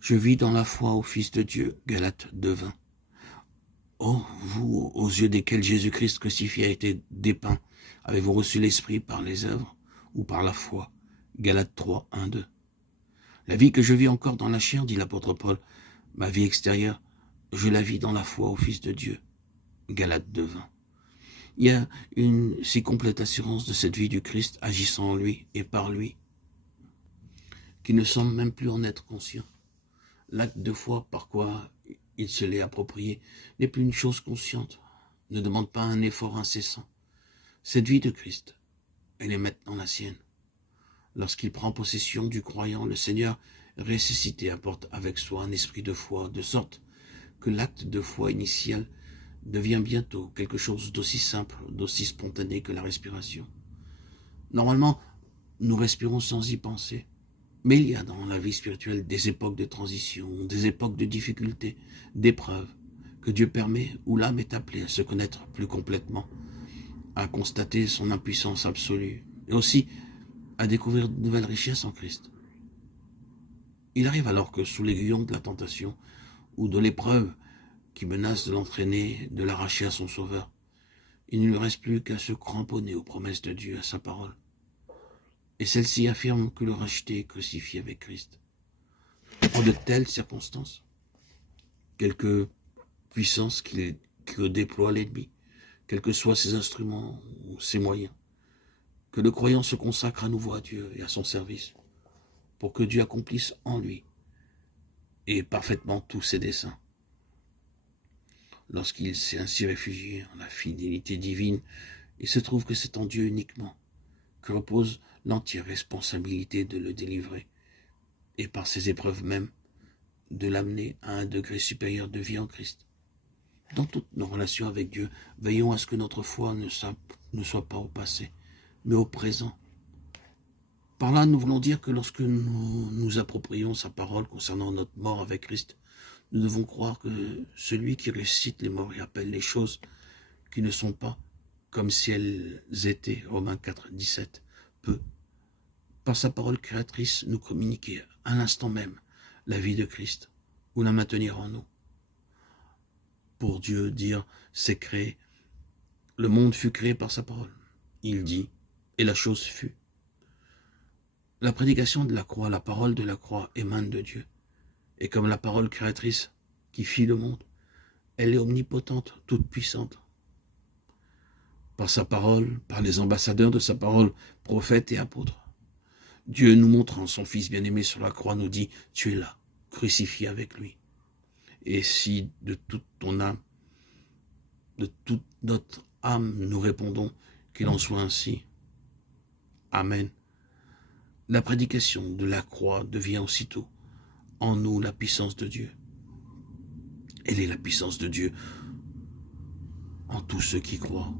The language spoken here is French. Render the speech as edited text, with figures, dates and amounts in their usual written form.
Je vis dans la foi au Fils de Dieu. Galates 2:20. Oh, vous, aux yeux desquels Jésus-Christ crucifié a été dépeint, avez-vous reçu l'Esprit par les œuvres ou par la foi? Galates 3:1-2. La vie que je vis encore dans la chair, dit l'apôtre Paul, ma vie extérieure, je la vis dans la foi au Fils de Dieu. Galates 2:20. Il y a une si complète assurance de cette vie du Christ agissant en lui et par lui, qu'il ne semble même plus en être conscient. L'acte de foi par quoi il se l'est approprié n'est plus une chose consciente, ne demande pas un effort incessant. Cette vie de Christ, elle est maintenant la sienne. Lorsqu'il prend possession du croyant, le Seigneur ressuscité apporte avec soi un esprit de foi, de sorte que l'acte de foi initial devient bientôt quelque chose d'aussi simple, d'aussi spontané que la respiration. Normalement, nous respirons sans y penser. Mais il y a dans la vie spirituelle des époques de transition, des époques de difficultés, d'épreuves, que Dieu permet, où l'âme est appelée à se connaître plus complètement, à constater son impuissance absolue, et aussi à découvrir de nouvelles richesses en Christ. Il arrive alors que sous l'aiguillon de la tentation, ou de l'épreuve qui menace de l'entraîner, de l'arracher à son Sauveur, il ne lui reste plus qu'à se cramponner aux promesses de Dieu, à sa parole. Et celle-ci affirme que le racheté est crucifié avec Christ. En de telles circonstances, quelque puissance que déploie l'ennemi, quels que soient ses instruments ou ses moyens, que le croyant se consacre à nouveau à Dieu et à son service, pour que Dieu accomplisse en lui et parfaitement tous ses desseins. Lorsqu'il s'est ainsi réfugié en la fidélité divine, il se trouve que c'est en Dieu uniquement que repose l'entière responsabilité de le délivrer, et par ces épreuves même, de l'amener à un degré supérieur de vie en Christ. Dans toutes nos relations avec Dieu, veillons à ce que notre foi ne soit pas au passé, mais au présent. Par là, nous voulons dire que lorsque nous nous approprions sa parole concernant notre mort avec Christ, nous devons croire que celui qui ressuscite les morts et appelle les choses qui ne sont pas comme si elles étaient, Romains 4:17, peut, par sa parole créatrice, nous communiquer à l'instant même la vie de Christ, ou la maintenir en nous. Pour Dieu, dire, c'est créé. Le monde fut créé par sa parole. Il dit, et la chose fut. La prédication de la croix, la parole de la croix émane de Dieu. Et comme la parole créatrice qui fit le monde, elle est omnipotente, toute puissante. Par sa parole, par les ambassadeurs de sa parole, prophètes et apôtres, Dieu nous montrant son Fils bien-aimé sur la croix nous dit, tu es là, crucifié avec lui. Et si de toute ton âme, de toute notre âme, nous répondons qu'il en soit ainsi. Amen. La prédication de la croix devient aussitôt en nous la puissance de Dieu. Elle est la puissance de Dieu en tous ceux qui croient.